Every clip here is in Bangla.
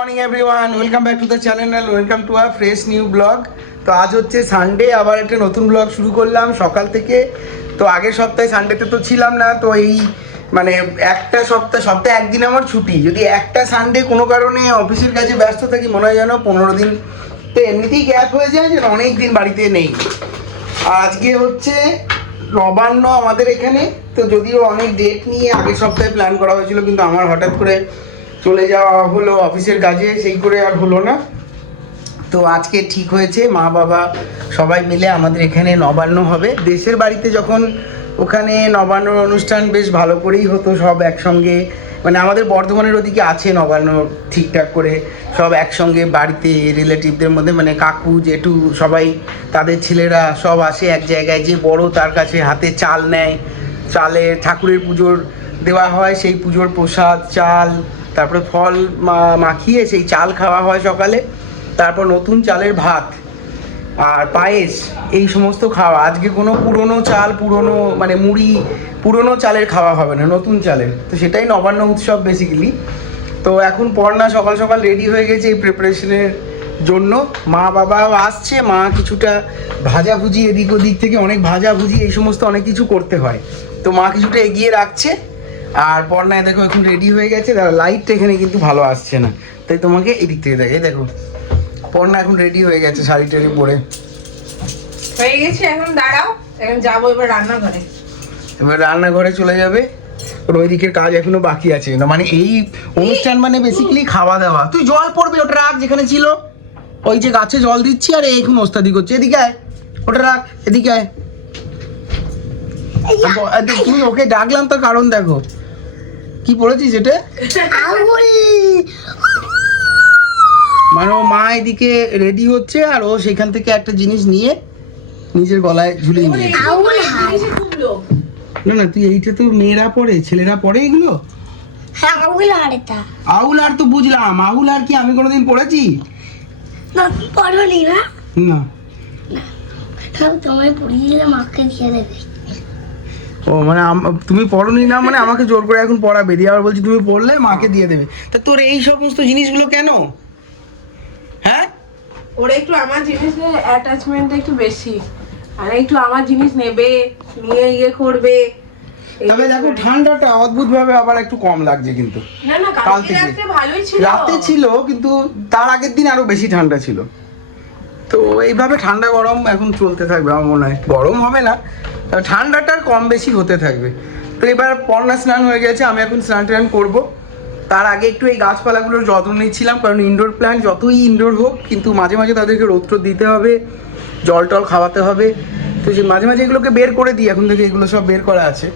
Morning everyone, welcome back to the channel, welcome to our fresh new blog. তো আজ হচ্ছে সানডে, আবার একটা নতুন ব্লগ শুরু করলাম সকাল থেকে। তো আগের সপ্তাহে সানডেতে তো ছিলাম না, তো এই মানে একটা সপ্তাহে একদিন আমার ছুটি। যদি একটা সানডে কোনো কারণে অফিসের কাজে ব্যস্ত থাকি, মনে হয় যেন 15 দিন তো এমনিতেই গ্যাপ হয়ে যায়, যেন অনেক দিন বাড়িতে নেই। আর আজকে হচ্ছে নবান্ন আমাদের এখানে। তো যদিও অনেক ডেট নিয়ে আগের সপ্তাহে প্ল্যান করা হয়েছিল, কিন্তু আমার হঠাৎ করে চলে যাওয়া হলো অফিসের কাজে, সেই করে আর হলো না। তো আজকে ঠিক হয়েছে, মা বাবা সবাই মিলে আমাদের এখানে নবান্ন হবে। দেশের বাড়িতে যখন ওখানে নবান্নর অনুষ্ঠান বেশ ভালো করেই হতো, সব একসঙ্গে। মানে আমাদের বর্ধমানের ওদিকে আছে নবান্ন ঠিকঠাক করে, সব একসঙ্গে বাড়িতে রিলেটিভদের মধ্যে, মানে কাকু জেঠু সবাই, তাদের ছেলেরা সব আসে এক জায়গায়। যে বড় তার কাছে হাতে চাল নেয়, চালে ঠাকুরের পুজোর দেওয়া হয়, সেই পুজোর প্রসাদ চাল, তারপরে ফল মাখিয়ে সেই চাল খাওয়া হয় সকালে। তারপর নতুন চালের ভাত আর পায়েস, এই সমস্ত খাওয়া। আজকে কোনো পুরনো চাল, পুরনো মানে মুড়ি, পুরনো চালের খাওয়া হবে না, নতুন চালের। তো সেটাই নবান্ন উৎসব বেসিক্যালি। তো এখন পর্ণা সকাল সকাল রেডি হয়ে গেছে এই প্রিপারেশনের জন্য। মা বাবাও আসছে, মা কিছুটা ভাজাভুজি, এদিক ওদিক থেকে অনেক ভাজাভুজি এই সমস্ত অনেক কিছু করতে হয়, তো মা কিছুটা এগিয়ে রাখছে। আর পর্ণায় দেখো এখন রেডি হয়ে গেছে। দেখো লাইটটা এখানে কিন্তু ভালো আসছে না, তাই তোমাকে এদিক থেকে দেখে দেখো। পর্ণা এখন রেডি হয়ে গেছে শাড়ি টাড়ি পরে হয়ে গেছে। এখন দাঁড়াও, এখন যাবো এবার রান্নাঘরে। এবার রান্নাঘরে চলে যাবে। ওর ওই দিকের কাজ এখনো বাকি আছে না, মানে এই অনুষ্ঠান মানে বেসিক্যালি খাওয়া দাওয়া। তুই জল পড়বি, ওটা রাখ যেখানে ছিল। ওই যে গাছে জল দিচ্ছি আর এখন ওস্তাদি করছে। এদিকে আয়, ওটা রাখ, এদিকে আয়। তুমি ওকে ডাকলাম তার কারণ দেখো কি পড়েছিস এটা। মানে ও মা এদিকে রেডি হচ্ছে আর ও সেখান থেকে একটা জিনিস নিয়ে নিজের গলায় ঝুলিয়ে নিয়ে। না না, তুই এইটা তো মেয়েরা পড়ে, ছেলেরা পড়ে এগুলো। আউল আর তো বুঝলাম, আউল আর কি আমি কোনোদিন পড়েছি? না পড়োনি না? না। তোমায় পড়িয়ে দিলে মাকে দিয়ে দেবে। ও মানে তুমি পড়োনি না, মানে আমাকে জোর করে এখন পড়াবে, দিয়ে আবার বলছি তুমি পড়লে মাকে দিয়ে দেবে। তা তোর এই সমস্ত জিনিসগুলো কেন? হ্যাঁ, ওরা একটু আমার জিনিসের অ্যাটাচমেন্ট একটু বেশি, আর একটু আমার জিনিস নেবে, নিয়ে ইয়ে করবে। তবে দেখো ঠান্ডাটা অদ্ভুত ভাবে আবার একটু কম লাগছে কিন্তু। না না, কাল কালকে থেকে রাতে ভালোই ছিল। রাতে ছিল, কিন্তু তার আগের দিন আরো বেশি ঠান্ডা ছিল। তো এইভাবে ঠান্ডা গরম এখন চলতে থাকবে আমার মনে হয়। গরম হবে না, ঠান্ডাটার কম বেশি হতে থাকবে। তো এবার পর্ণা স্নান হয়ে গেছে, আমি এখন স্নান টান করবো। তার আগে একটু এই গাছপালাগুলোর যত্ন নিচ্ছিলাম, কারণ ইনডোর প্ল্যান্ট যতই ইনডোর হোক, কিন্তু মাঝে মাঝে তাদেরকে রৌদ্র দিতে হবে, জল টল খাওয়াতে হবে। তো যে মাঝে মাঝে এগুলোকে বের করে দিই, এখন থেকে এগুলো সব বের করা আছে।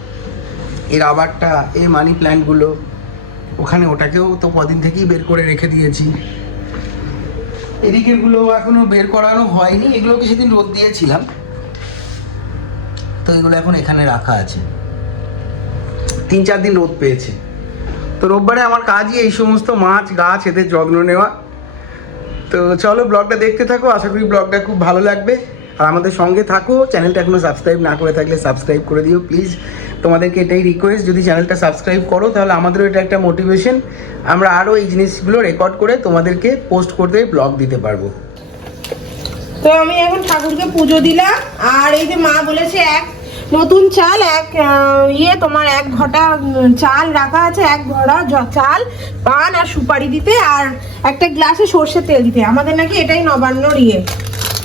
এই রাবারটা, এই মানি প্ল্যান্টগুলো ওখানে, ওটাকেও তো কদিন থেকেই বের করে রেখে দিয়েছি। এদিকেরগুলো এখনো বের করানো হয়নি, এগুলোকে সেদিন রোদ দিয়েছিলাম, তো এগুলো এখন এখানে রাখা আছে। 3-4 দিন রোদ পেয়েছে। তো রোববারে আমার কাজই এই সমস্ত মাছ গাছ এদের যত্ন নেওয়া। তো চলো ব্লগটা দেখতে থাকো, আশা করি ব্লগটা খুব ভালো লাগবে। আর আমাদের সঙ্গে থাকো। চ্যানেলটা এখনো সাবস্ক্রাইব না করে থাকলে সাবস্ক্রাইব করে দিও প্লিজ। তোমাদেরকে এটাই রিকোয়েস্ট, যদি চ্যানেলটা সাবস্ক্রাইব করো তাহলে আমাদেরও এটা একটা মোটিভেশন, আমরা আরও এই জিনিসগুলো রেকর্ড করে তোমাদেরকে পোস্ট করতে, ব্লগ দিতে পারবো। তো আমি এখন ঠাকুরকে পুজো দিলাম। আর এই যে মা বলেছে এক নতুন চাল, তোমার 1 ঘটা চাল রাখা আছে, 1 ঘড়া চাল, পান আর সুপারি দিতে, আর একটা গ্লাসে সর্ষের তেল দিতে। আমাদের নাকি এটাই নবান্নর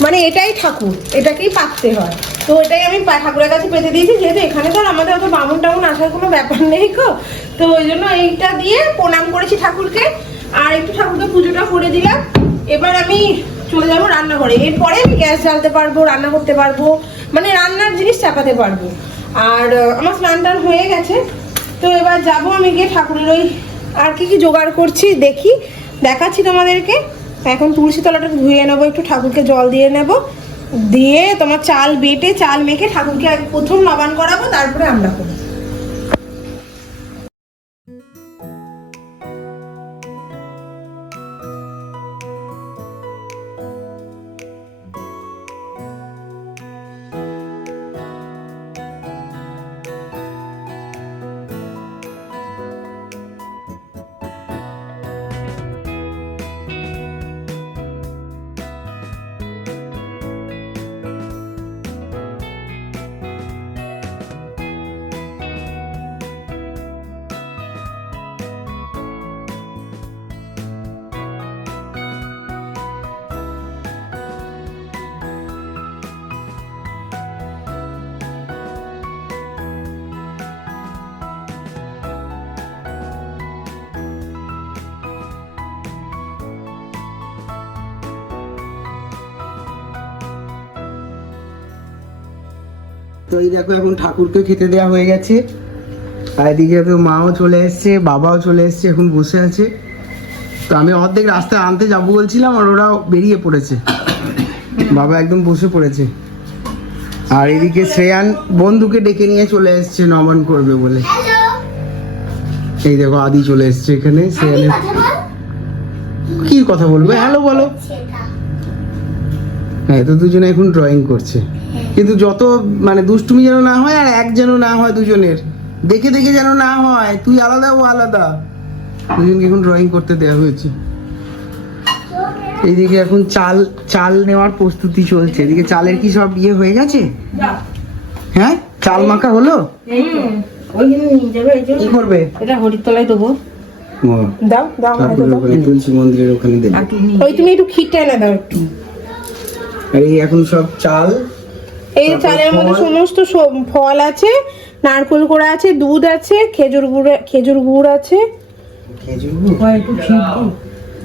মানে এটাই ঠাকুর, এটাকেই পাততে হয়। তো এটাই আমি ঠাকুরের কাছে পেতে দিয়েছি, যেহেতু এখানে তো আর আমাদের অত বামুন টামুন আসার কোনো ব্যাপার নেই গো। তো ওই জন্য এইটা দিয়ে প্রণাম করেছি ঠাকুরকে, আর একটু ঠাকুরকে পুজোটা করে দিলাম। এবার আমি চলে যাবো রান্নাঘরে। এরপরে আমি গ্যাস জ্বালতে পারবো, রান্না করতে পারবো, মানে রান্নার জিনিস চাপাতে পারবো। আর আমার স্নান টান হয়ে গেছে। তো এবার যাব আমি গিয়ে ঠাকুরের ওই আর কি কি জোগাড় করছি দেখাচ্ছি তোমাদেরকে। এখন তুলসী তলাটা ধুয়ে নেবো, একটু ঠাকুরকে জল দিয়ে নেব, দিয়ে তোমার চাল বেটে চাল মেখে ঠাকুরকে প্রথম নবান করাবো, তারপরে আমরা করবো। তো এই দেখো এখন ঠাকুরকে খেতে দেওয়া হয়ে গেছে, আর এদিকে তো মাও চলে এসছে, বাবাও চলে এসছে, এখন বসে আছে। তো আমি অর্ধেক রাস্তায় আনতে যাবো বলছিলাম, আর ওরাও বেরিয়ে পড়েছে, বাবা একদম বসে পড়েছে। আর এদিকে শ্রেয়ান বন্ধুকে ডেকে নিয়ে চলে এসছে নমন করবে বলে। এই দেখো আদি চলে এসছে এখানে। শ্রেয়ানের কি কথা বলবো, হ্যালো বলো। হ্যাঁ, তো দুজনে এখন ড্রয়িং করছে, কিন্তু যত মানে দুষ্টুমি যেন না হয়, আর এক যেন না হয়, দুজনের দেখে দেখে যেন না হয়, তুই আলাদা ও আলাদা, দুজনকে এখন ড্রয়িং করতে দেওয়া হয়েছে। এইদিকে এখন চাল নেওয়ার প্রস্তুতি চলছে। এদিকে চালের কি সব ইয়ে হয়ে গেছে? হ্যাঁ, চাল মাখা হলো। কি করবে? এটা হরিতলায় দেবো। ও, দাও দাও ঠাকুরের ওখানে, তুলসী মন্দিরের ওখানে দেবে। ওই তুমি একটু ক্ষীরটা এনে দাও একটু। আর এই এখন সব চাল, এই চালের মধ্যে সমস্ত ফল আছে, নারকেল কোড়া আছে, দুধ আছে, খেজুর গুড় আছে, খেজুর গুড়,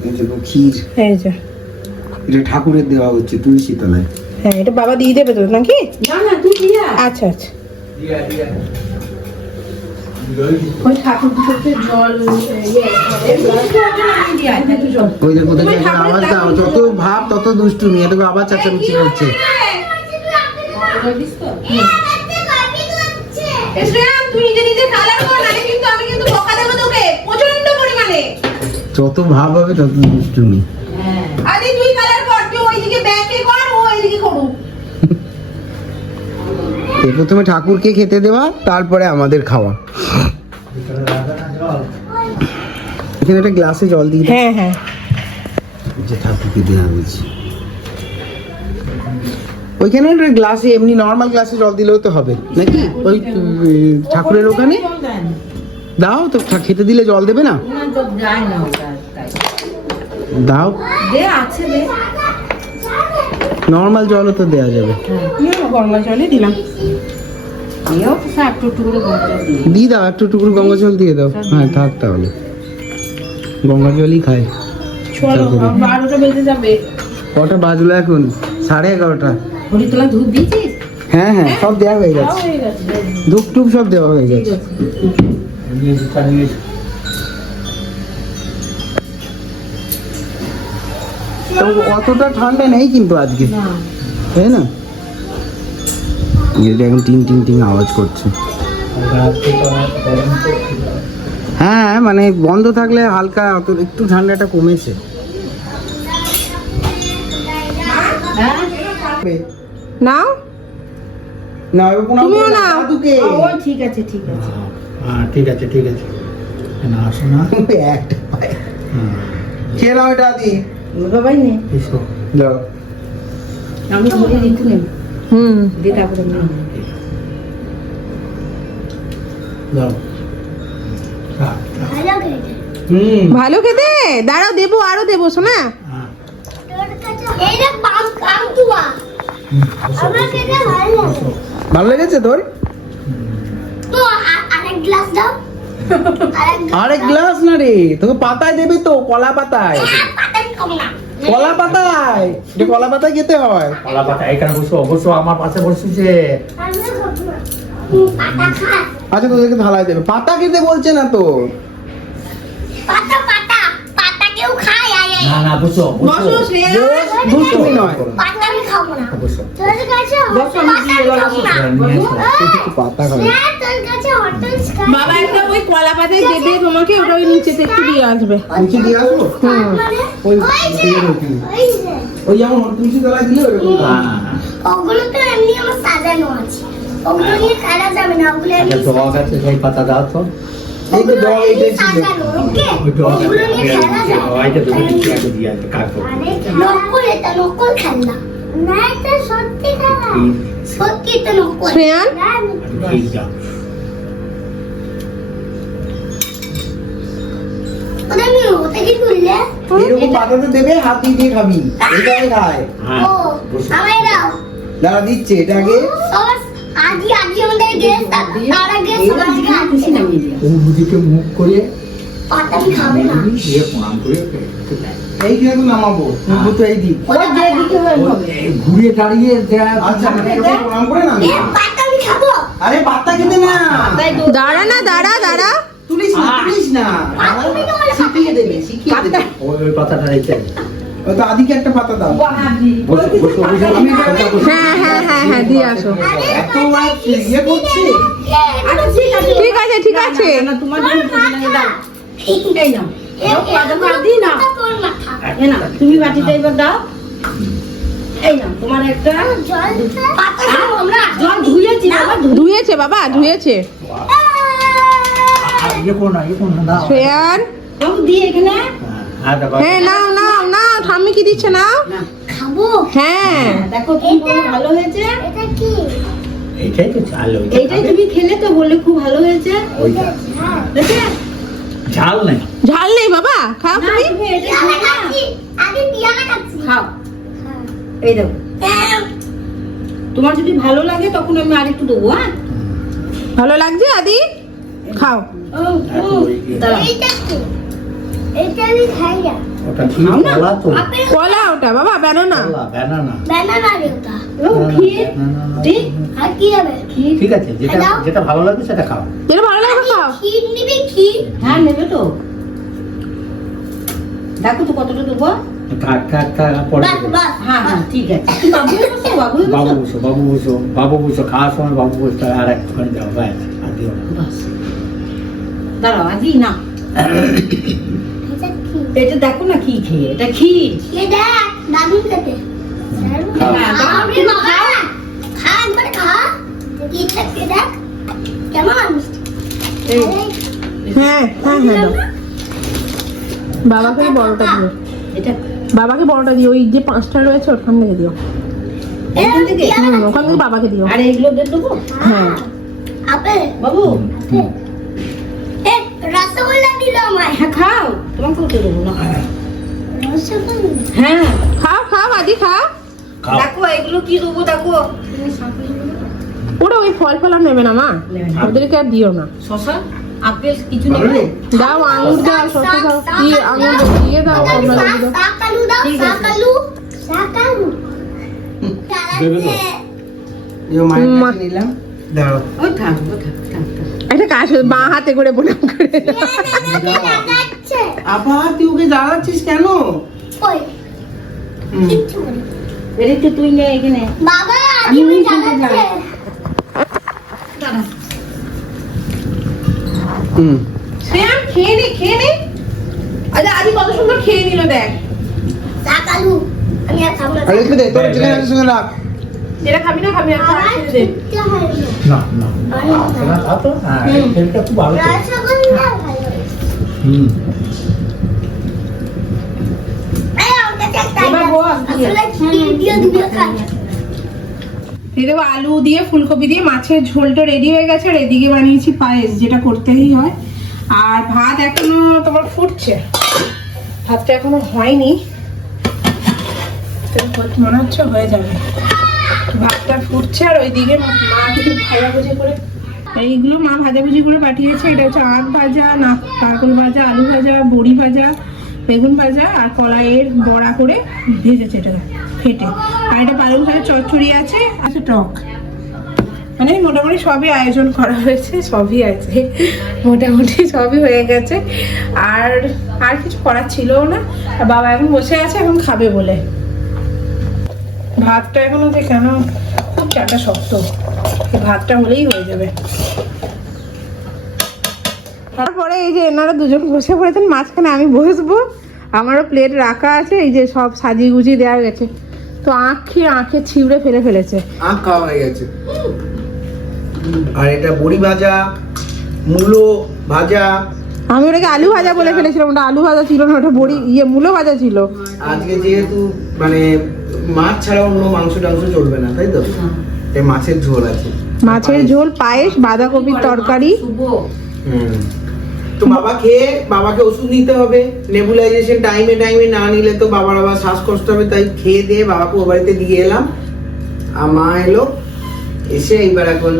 এই দেখো ক্ষীর। এই যে এটা ঠাকুরের দেওয়া হচ্ছে তুলসী তলায়। হ্যাঁ, এটা বাবা দিয়ে দেবে তো নাকি? না না, তুই দিয়ে। আচ্ছা আচ্ছা। ওই ঠাকুর দিতে জল ওই দেখো দেখো এখন আওয়াজ দাও, যত ভাব তত দুষ্টুমি। এত আবার চেঁচামেচি করছে। তুই নিজে নিজে কালার কর, নালে কিন্তু আমি কিন্তু বকা দেব তোকে প্রচন্ড পরিমাণে। যত ভাব হবে তত দুষ্টুমি। আরে তুই কালার কর, তুই ওইদিকে ব্যাকে কর, ও এইদিকে করুক। প্রথমে ঠাকুরকে খেতে দেওয়া, তারপরে আমাদের খাওয়া। এখানে একটা গ্লাসে জল দিয়ে দাও। হ্যাঁ হ্যাঁ, যে ঠাকুরকে দেওয়া হয়েছে ওইখানে একটা গ্লাসে, এমনি নর্মাল গ্লাসে জল দিলেও তো হবে নাকি? ওই ঠাকুরের ওখানে দাও তো, খেতে দিলে জল দেবে না? দাও, নর্মাল জলও তো দেওয়া যাবে। গঙ্গা জলে দিলাম। দিয়ে দাও, একটু টুকরো গঙ্গা জল দিয়ে দাও। হ্যাঁ, থাক তাহলে, গঙ্গা জলই খায়। চলো, 12টা বেজে যাবে। কটা বাজলো এখন? 11:30। হরিতলা ধূপ দিয়েছিস? হ্যাঁ হ্যাঁ, সব দেওয়া হয়ে গেছে, ধূপ টুপ সব দেওয়া হয়ে গেছে। তো অতটা ঠান্ডা নেই কিন্তু আজকে, তাই না? এটা এখন টিং টিং টিং আওয়াজ করছে। হ্যাঁ, মানে বন্ধ থাকলে হালকা অত একটু ঠান্ডাটা কমেছে। নাও না, তুমিও নাও। ঠিক আছে ঠিক আছে। হ্যাঁ, ঠিক আছে ঠিক আছে। না আসো না। একটা পায়। খেয়ে নাও এটা দি। বাবাই নে। এসো। দাও। আমি ধরে দিতে নেই। দে তারপরে নে। দাও। ভালো খেতে। দাঁড়াও, দেবো, আরো দেবো শোনা। এইটা পাম কামতুয়া আমার খেতে ভালো লাগে। ভালো লেগেছে তোর? তো আরেক গ্লাস দাও। আরেক গ্লাস না রে, তোকে পাতায় দেবে তো, কলা পাতায়। পাতাই কম না। কলা পাতায়, এটা কলা পাতায় খেতে হয়। কলা পাতা এখানে বসো, অবশ্য আমার পাশে বসেছে। আমি খাবো না। পাতা খা। আচ্ছা, তোদেরকে থালায় দেবে। পাতা খেতে বলছে না তো। পাতা পাতা পাতা কেউ খায় আয় না না, বসো বসো। বস, দুষ্টুমি নয়। পাতা আমি খাবো না। বসো। তোর কাছে বসো, পাতা আমি খাবো না। নিয়ে এসো। একটু পাতা খাবে। হ্যাঁ, তোর কাছে হটস খায়। বাবা একটা ওই কলা পাতায় দেবে তোমাকে, ওটা ওই নিচেতে একটু দিয়ে আসবে। নিচে দিয়ে আসবো? মানে ওই ওই যে দিয়ে রয়েছে। ওই যে ওই যেমন তুলসী তলায় দিলে ওরকম। না না না। ওগুলো তো এমনি আমার সাজানো আছে। ওগুলো নিয়ে খেলা যাবে না। ওগুলো এমনি একটা ডগ আছে, সেই পাতা দাও তো। এই তো ডগ এইটা ছিল। সাজানো, ওকে? ওই ডগ ওগুলো নিয়ে খেলা যাবে। ওইটা তুমি নিচে একটা দিয়ে আসবে, কাটবো। নকল, এটা নকল খেলনা না, এটা সত্যি খেলা। সত্যি এটা নকল। শ্রেয়ান? না, আমি- ঠিক যাও। ওটা আমি ওটা কি করলে? এরকম পাতাতে দেবে, হাত দিয়ে দিয়ে খাবি। এটাই খায়। হ্যাঁ, ও, বসো। আমায় দাও। দাঁড়া, দিচ্ছে এটা আগে। সবার আগে আমাদের গ্যাস তার আগে সবার আগে আছে। ওদিকে মুখ করে পাতা আমি খাবো না। দিয়ে প্রণাম করে এই দিয়ে তো নামাবো। তুই তো এই দিক। ওটা যেদিকে হয় হবে। ঘুরে দাঁড়িয়ে আচ্ছা, মানে এরকম প্রণাম করে নামি। পাতা আমি খাবো আরে বাত্তা খেতে না, দাঁড়া না, দাঁড়া তুলিস না শিখিয়ে দেবে ওই পাতাটা রেখে দে। ওই তো আদিকে একটা পাতা দাও। বসো, বসো, বসো, আমি কথা বলছি। হ্যাঁ দিয়ে আসো। এত ইয়ে করছে। ঠিক আছে এই নাও তোর মাথা তুমি বাটিটা এবার দাও। এই না তোমার একটা জল পাতা খাবো আমরা জল ধুয়েছি বাবা, ধুয়েছে বাবা, ধুয়েছে। ইয়ে করো না, দাও। শ্রেয়ান, বাবু দিয়ে এখানে হ্যাঁ, দেখো। হ্যাঁ নাও ঠাম্মি কি দিচ্ছে নাও। খাবো। হ্যাঁ দেখো তুমি বলো ভালো হয়েছে। এটা কি? এইটাই তো ঝাল, ওইটা এইটাই তুমি খেলে তো বললে খুব ভালো হয়েছে। ওইটা দেখে ঝাল নেই। ঝাল নেই বাবা, খাও না, তুমি। তুমি এটা পিয়ালা খাও না। খাচ্ছি, আমি পিয়ালা খাচ্ছি। খাও, এই দেখো তোমার যদি ভালো লাগে তখন আমি আরেকটু দেবো। হ্যাঁ ভালো লাগছে আদি, খাও। দাঁড়াও। এইটা কি? এইটা আমি খাই না। ওটা কি কলা তো? আপেল কলা ওটা বাবা, ব্যানানা। কলা, ব্যানানা। ব্যানানা রে ওটা। ও ক্ষীর, ঠিক আর কি হবে? ক্ষীর। ঠিক আছে, যেটা ভালো লাগে সেটা খাও। যেটা ভালো লাগবে খাও। ক্ষীর নিবি ক্ষীর? হ্যাঁ নেবে তো। দেখো তো কতটা দেবো। একটা পরে বাস দেবো। বাস। হ্যাঁ ঠিক আছে। বাবু বসো। বাবু বসো, খাওয়ার সময় বাবু বসতে আর একটুখানি দাও, ব্যাস, আর দিও না। বাস। দাঁড়াও আদি না, এটা কি? এটা দেখো না কি খেয়ে, এটা ক্ষীর। এই দেখ দাদু খেতে। খাও। আপনি বাবা খা একবার খা। কি খেতে দেখ কেমন মিষ্টি। এই হ্যাঁ দাও। বাবাকে বড়টা দিও, এটা বাবাকে বড়টা দিও। ওই যে 5টা রয়েছে ওখান থেকে দিও। এখান থেকে। ওখান থেকে বাবাকে দিও। আর এইগুলো দিয়ে দেবো। হ্যাঁ আপেল বাবু এ রসগোল্লা দিল আমায়। হ্যাঁ খাও, তোমাকেও তো দেবো না। রসগোল্লা হ্যাঁ খাও আদি খাও। খাও। দেখো এগুলো কি দেবো দেখো। ওরা ওই ফল আর নেবে না মা, নেবে না। ওদেরকে আর দিও না। শশা আপেল কিছু নেবে। দাও আঙুর দাও, শসা দাও, কি আঙুর দিয়ে দাও, কমলা লেবু দাও। শাকালু দাও ঠিক আছে। শাকালু দেবে তো? মায়ের কাছে নিলাম, দাও। ওই থাক থাক। একটা কাজ হচ্ছে, বাঁ হাতে করে প্রণাম করে। লাগাচ্ছে আবার তুই ওকে জ্বালাচ্ছিস কেন? কই হুম। কিচ্ছু করি এর একটু তুই নে এখানে। বাবা আমি আমি এইখানটা জ্বালাচ্ছে যাই। দাঁড়া। হুম। শ্রেয়ান খেয়ে নে। আচ্ছা আদি কত সুন্দর খেয়ে নিল দেখ। শাকালু আমি আর খাবো না আরে একটু দে, তোর চিকেনের সঙ্গে রাখ। যেটা খাবি না খাবি না, আমার ছেড়ে দে। কিচ্ছু হয় না, না। না। না, খাও তো। হ্যাঁ, এই তেলটা খুব ভালো তো। রসগোল্লা ভালো হুম। এই ওটা একটা এবার বস, আসলে ক্ষীর দিয়ে দিবে খাই দিয়ে দেবো আলু দিয়ে, ফুলকপি দিয়ে। মাছের ঝোলটা রেডি হয়ে গেছে, আর এদিকে বানিয়েছি পায়েস, যেটা করতেই হয়। আর ভাত এখনো তোমার ফুটছে, ভাতটা এখনো হয়নি, তো মনে হচ্ছে হয়ে যাবে। ভাতটা ফুটছে, আর ওইদিকে মা কিছু ভাজাভুজি করে, এইগুলো মা ভাজাভুজি করে পাঠিয়েছে। এটা হচ্ছে আখ ভাজা, নারকেল ভাজা, আলু ভাজা, বড়ি ভাজা, বেগুন ভাজা, আর কলাইয়ের বড়া করে ভেজেছে এটা ফেটে। আর এটা পালং শাকের চচ্চড়ি আছে, আছে টক। মানে মোটামুটি সবই আয়োজন করা হয়েছে, সবই আছে, মোটামুটি সবই হয়ে গেছে। আর কিছু করার ছিল না। আর বাবা এখন বসে আছে, এখন খাবে বলে। ভাতটা এখনো যে কেন খুব চাটা শক্ত, এই ভাতটা হলেই হয়ে যাবে। তারপরে এই যে এনারা দুজন বসে পড়েছেন মাঝখানে, আমি বসবো। আমারও প্লেট রাখা আছে, এই যে সব সাজিয়ে গুজিয়ে দেওয়া গেছে। তো আঁখে ছিঁড়ে ফেলেছে। আখ খাওয়া হয়ে গেছে। আর এটা বড়ি ভাজা, মূলো ভাজা। আমি ওটাকে আলু ভাজা বলে ফেলেছিলাম, ওটা আলু ভাজা ছিল না, ওটা বড়ি মূলো ভাজা ছিল। আজকে যেহেতু মানে মাছ ছাড়া অন্য মাংস টাংস চলবে না, তাই তো? এই মাছের ঝোল আছে, মাছের ঝোল, পায়েস, বাঁধাকপির তরকারি। হুম। তো বাবা খেয়ে, বাবাকে ওষুধ নিতে হবে, নেবুলাইজেশন টাইমে না নিলে তো বাবার আবার শ্বাসকষ্ট হবে। তাই খেয়ে দিয়ে বাবাকে ও বাড়িতে দিয়ে এলাম। আর মা এলো, এসে এইবার এখন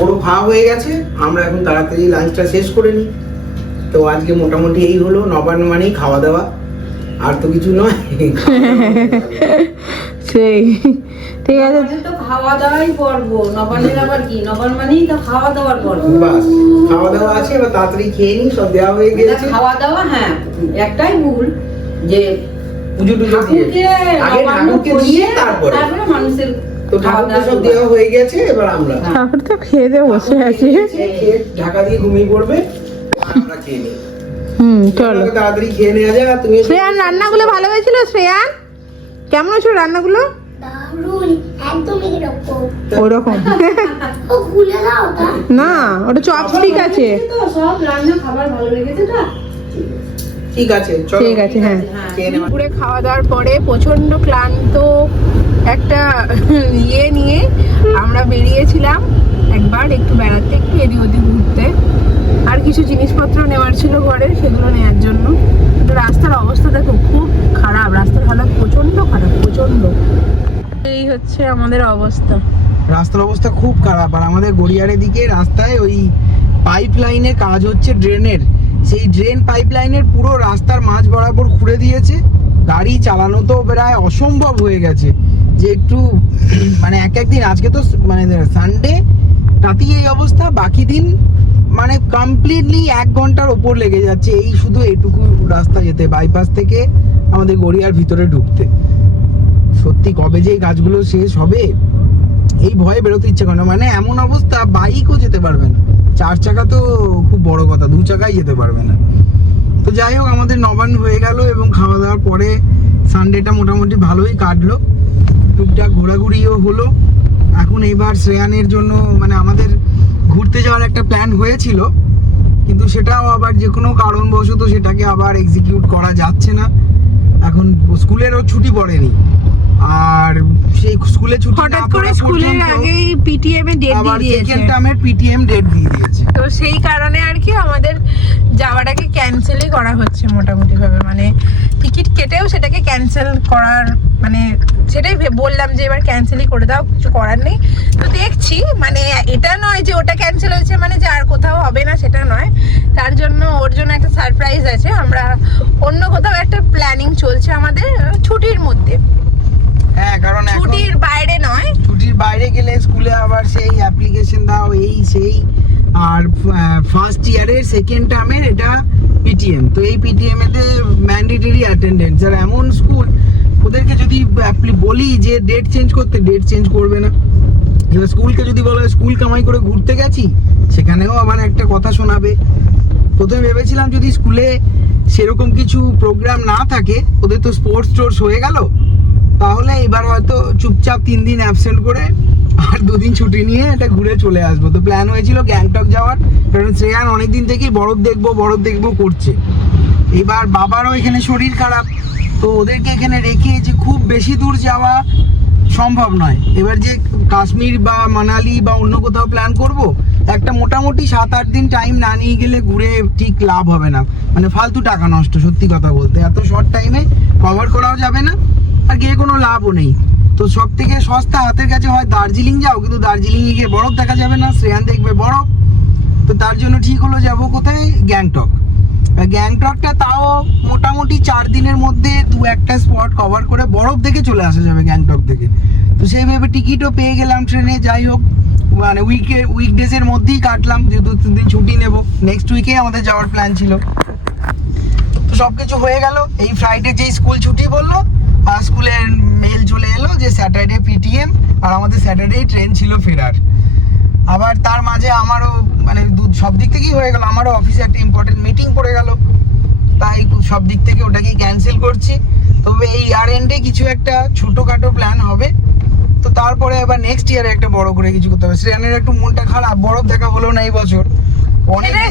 ওরও খাওয়া হয়ে গেছে, আমরা এখন তাড়াতাড়ি লাঞ্চটা শেষ করে নিই। তো আজকে মোটামুটি এই হলো, নবান্ন মানেই খাওয়া দাওয়া। আর তো কিছু নয়। সেই ঠিক আছে। নবান্নে তো খাওয়া দাওয়াই পর্ব, নবান্নের আবার কি, নবান্ন মানেই তো খাওয়া দাওয়ার পর্ব। বাস খাওয়া দাওয়া আছে, এবার তাড়াতাড়ি খেয়ে নি, সব দেওয়া হয়ে গেছে। খাওয়া দাওয়া, হ্যাঁ একটাই ভুল যে পুজো টুজো দিয়ে আগে ঠাকুরকে দিয়ে তারপরে মানুষের তো ঠাকুরকে সব দেওয়া হয়ে গেছে। এবার আমরা ঠাকুর তো খেয়ে দিয়ে বসে আছি। খেয়ে ঢাকা দিয়ে ঘুমিয়ে পড়বে, আমরা খেয়ে নিই। চলো তাড়াতাড়ি খেয়ে নেওয়া যাক। আর তুমি শ্রেয়ান রান্নাগুলো ভালো হয়েছিল? শ্রেয়ান কেমন হয়েছিল রান্নাগুলো? দারুণ, একদমই এরকম। ওরকম ও ভুলে দাও ওটা। না, ওটা চপস্টিক আছে। তো সব রান্না খাবার ভালো লেগেছে তো। ঠিক আছে, চলো ঠিক আছে, হ্যাঁ। খেয়ে নেওয়া। দুপুরে খাওয়া দাওয়ার পরে প্রচন্ড ক্লান্ত একটা নিয়ে আমরা বেরিয়েছিলাম একবার একটু বেড়াতে, একটু এদিক ওদিক ঘুরতে। আর কিছু জিনিসপত্র নেওয়ার ছিল ঘরের, সেগুলো নেওয়ার জন্য। তো রাস্তার অবস্থা দেখো খুব খারাপ, রাস্তার হালত প্রচন্ড খারাপ, প্রচন্ড। এই হচ্ছে আমাদের অবস্থা। রাস্তার অবস্থা খুব খারাপ। আর আমাদের গড়িয়ারের দিকে রাস্তায় ওই পাইপ লাইনের কাজ হচ্ছে, ড্রেনের। সেই ড্রেন পাইপ লাইনের পুরো রাস্তার মাঝ বরাবর খুঁড়ে দিয়েছে। গাড়ি চালানো তো প্রায় অসম্ভব হয়ে গেছে। যে একটু মানে একদিন, আজকে তো মানে সানডে, তাতেই এই অবস্থা। বাকি দিন মানে কমপ্লিটলি 1 ঘন্টার ওপর লেগে যাচ্ছে এই শুধু এইটুকু রাস্তা যেতে, বাইপাস থেকে আমাদের গড়িয়ার ভিতরে ঢুকতে। সত্যি কবে যে এই কাজগুলো শেষ হবে এই ভয়ে বেরোতে ইচ্ছে করে না। মানে এমন অবস্থা, বাইকও যেতে পারবে না। 4 চাকা তো খুব বড় কথা, 2 চাকাই যেতে পারবে না। তো যাই হোক, আমাদের নবান্ন হয়ে গেল এবং খাওয়া দাওয়ার পরে সানডেটা মোটামুটি ভালোই কাটলো। টুকটাক ঘোরাঘুরিও হলো। এখন এবার শ্রেয়ানের জন্য মানে আমাদের ঘুরতে যাওয়ার একটা প্ল্যান হয়েছিল, কিন্তু সেটাও আবার যে কোনো কারণবশত সেটাকে আবার এক্সিকিউট করা যাচ্ছে না। এখন স্কুলেরও ছুটি পড়েনি, আর সেই স্কুলে ছুটি হঠাৎ করে স্কুলের আগেই পিটিএম এ ডেট দিয়ে দিয়েছে। সেকেন্ড টার্মের পিটিএম ডেট দিয়ে দিয়েছে। তো সেই কারণে আর কি আমাদের যাওয়াটাকে ক্যান্সেলই করা হচ্ছে মোটামুটি ভাবে। মানে টিকিট কেটেও সেটাকে ক্যান্সেল করার, মানে সেটাই বললাম যে এবার ক্যান্সেলই করে দাও, কিছু করার নেই। তো দেখছি, মানে এটা নয় যে ওটা ক্যান্সেল হয়েছে মানে যে আর কোথাও হবে না, সেটা নয়। তার জন্য ওর জন্য একটা সারপ্রাইজ আছে। আমরা অন্য কোথাও একটা প্ল্যানিং চলছে আমাদের ছুটির মধ্যে। হ্যাঁ, কারণ ছুটির বাইরে নয়, ছুটির বাইরে গেলে স্কুলে আবার সেই অ্যাপ্লিকেশন দাও, এই সেই। আর ফার্স্ট ইয়ারের সেকেন্ড টার্মের এটা পিটিএম। তো এই পিটিএম এতে ম্যান্ডেটরি অ্যাটেন্ডেন্স। আর এমন স্কুল, ওদেরকে যদি বলি যে ডেট চেঞ্জ করতে, ডেট চেঞ্জ করবে না। এবার স্কুলকে যদি বলো স্কুল কামাই করে ঘুরতে গেছি, সেখানেও আবার একটা কথা শোনাবে। প্রথমে ভেবেছিলাম যদি স্কুলে সেরকম কিছু প্রোগ্রাম না থাকে, ওদের তো স্পোর্টস টোর্স হয়ে গেল, তাহলে এবার হয়তো চুপচাপ 3 দিন অ্যাবসেন্ট করে আর 2 দিন ছুটি নিয়ে এটা ঘুরে চলে আসবো। তো প্ল্যান হয়েছিল গ্যাংটক যাওয়ার, কারণ শ্রেয়ান অনেকদিন থেকেই বরফ দেখবো করছে। এবার বাবারও এখানে শরীর খারাপ, তো ওদেরকে এখানে রেখে যে খুব বেশি দূর যাওয়া সম্ভব নয়। এবার যে কাশ্মীর বা মানালি বা অন্য কোথাও প্ল্যান করব, একটা মোটামুটি 7-8 দিন টাইম না নিয়ে গেলে ঘুরে ঠিক লাভ হবে না। মানে ফালতু টাকা নষ্ট, সত্যি কথা বলতে। এত শর্ট টাইমে কভার করাও যাবে না, আর গিয়ে কোনো লাভও নেই। তো সব থেকে সস্তা হাতের কাছে হয় দার্জিলিং যাও, কিন্তু দার্জিলিংয়ে গিয়ে বরফ দেখা যাবে না, শ্রেয়ান দেখবে বরফ। তো তার জন্য ঠিক হলো যাবো কোথায়, গ্যাংটক। গ্যাংটকটা তাও মোটামুটি 4 দিনের মধ্যে 2-1টা স্পট কভার করে বরফ দেখে চলে আসা যাবে গ্যাংটক থেকে। তো সেইভাবে টিকিটও পেয়ে গেলাম ট্রেনে। যাই হোক, মানে উইকডেজের মধ্যেই কাটলাম, যেহেতু 2 দিন ছুটি নেব। নেক্সট উইকে আমাদের যাওয়ার প্ল্যান ছিল। তো সব কিছু হয়ে গেল। এই ফ্রাইডে যেই স্কুল ছুটি বললো, আর স্কুলের মেল চলে এলো যে স্যাটারডে পিটিএম, আর আমাদের স্যাটারডেই ট্রেন ছিল ফেরার। আবার তার মাঝে আমারও মানে সব দিক থেকেই হয়ে গেল। আমারও অফিসে একটা ইম্পর্টেন্ট মিটিং পড়ে গেল, তাই সব দিক থেকে ওটাকেই ক্যান্সেল করছি। তবে এই ইয়ার এন্ডে কিছু একটা ছোটোখাটো প্ল্যান হবে। তো তারপরে এবার নেক্সট ইয়ারে একটা বড় করে কিছু করতে হবে। শ্রেয়ানের একটু মনটা খারাপ, বরফ দেখা হলো না এই বছর।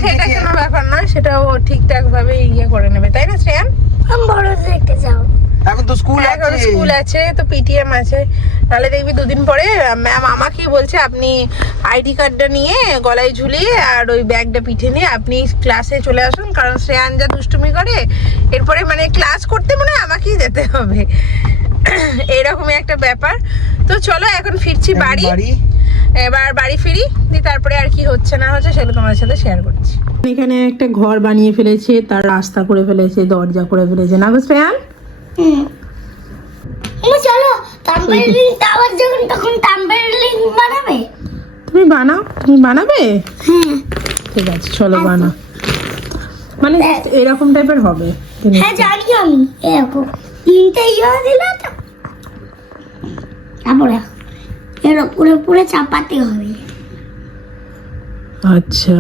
সেটা কোনো ব্যাপার নয়, সেটাও ঠিকঠাক ভাবে ইয়ে করে নেবে, তাই না শ্রেয়ান? আমি বড় দেখতে যাও। এখন তো স্কুল আছে, তো পিটিএম আছে। তাহলে দেখবি 2 দিন পরে ম্যাম আমাকেই বলছে আপনি আইডি কার্ডটা নিয়ে গলায় ঝুলিয়ে আর ওই ব্যাগটা পিঠে নিয়ে আপনি ক্লাসে চলে আসুন, কারণ শ্রেয়ান যা দুষ্টুমি করে এরপরে মানে ক্লাস করতে মনে হয় আমাকেই যেতে হবে। এরকমই একটা ব্যাপার। তো চলো এখন ফিরছি বাড়ি। এবার বাড়ি ফিরি, দিয়ে তারপরে আর কি হচ্ছে না হচ্ছে সেগুলো তোমাদের সাথে শেয়ার করছি। এখানে একটা ঘর বানিয়ে ফেলেছে, তার রাস্তা করে ফেলেছে, দরজা করে ফেলেছে, না গো শ্রেয়ান? চলো টাম্বারলিং টাওয়ার যখন তখন টাম্বারলিং বানাবে। তুমি বানাও, তুমি বানাবে? হ্যাঁ ঠিক আছে চলো বানাও। মানে এরকম টাইপের হবে। হ্যাঁ জানি আমি। এরকম তিনটে ইয়ে দিলে তো তারপরে এর উপরে উপরে চাপাতে হবে। আচ্ছা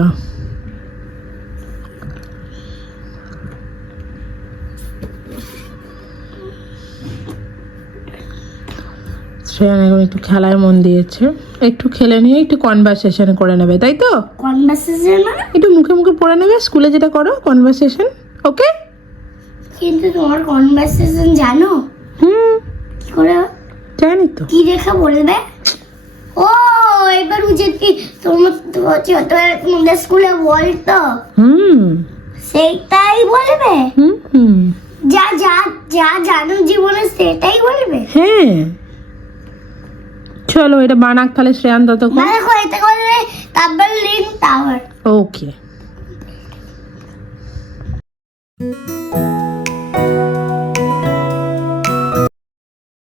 শ্রেয়ান এখন একটু খেলায় মন দিয়েছে, একটু খেলে নিয়ে একটু কনভারসেশন করে নেবে, তাই তো? কনভারসেশন মানে? একটু মুখে মুখে পড়ে নেবে, স্কুলে যেটা করো কনভারসেশন। ওকে? কিন্তু তোমার কনভারসেশন জানো হুম, কি করে? জানি তো। কি রেখা বলবে? ও এবার বুঝে কি তোমার তোমাদের স্কুলে বলতো হুম সেইটাই বলবে? হুম হুম যা যা যা জানো জীবনে সেটাই বলবে? হ্যাঁ চলো এটা বানাক তাহলে শ্রেয়ান ততক্ষণ। মানে দেখো এটা করলে টাম্বারলিং টাওয়ার। ওকে